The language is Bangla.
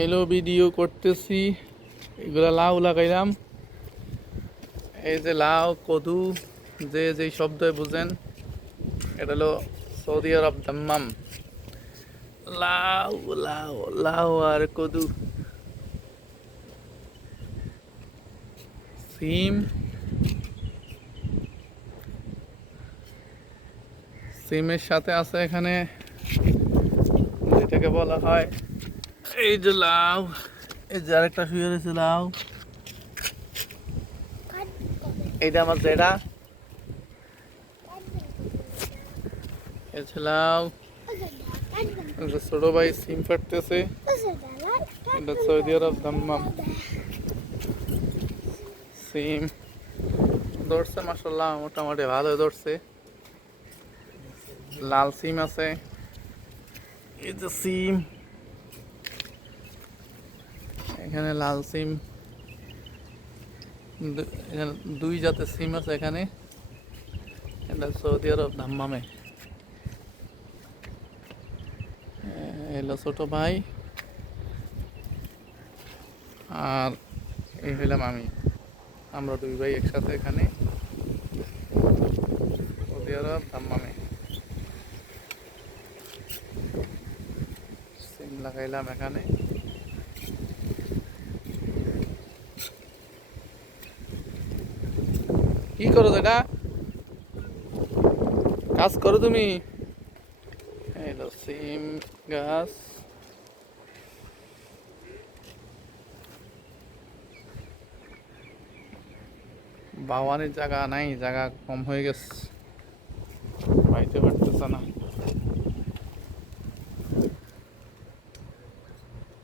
এলো ভিডিও করতেছি, এগুলা লাউ লাগাইলাম। এই যে লাউ কদু যে যে শব্দে বুঝেন, এটা হলো সৌদি আরব দাম্মাম। লাউ লাউ লাউ আর কদু। সিম সিমের সাথে আছে এখানে যেটাকে বলা হয়, এই যে লাউ, এই যে আরেকটা শুয়ে রয়েছে লাউ। এইটা আমার যেটা লাউ, ছোট ভাই সিম কাটতেছে। এটা সৌদি আরব দাম্মাম। সিম ধরছে মাশাআল্লাহ, মোটামুটি ভালো ধরছে। লাল সিম আছে, এই যে সিম, এখানে লাল সিম, এখানে দুই জাতের সিম আছে এখানে। এটা সৌদি আরব দাম্মামে। এলো ছোট ভাই, আর এই হইলাম আমি। আমরা দুই ভাই একসাথে এখানে সৌদি আরব দাম্মামে সিম লাগাইলাম এখানে। কি করো এটা, কাজ করো তুমি? এলো সিম গাছ। বাওয়ানের জায়গা নাই, জায়গা কম হয়ে গেছে, পাইতে পারতেছে না।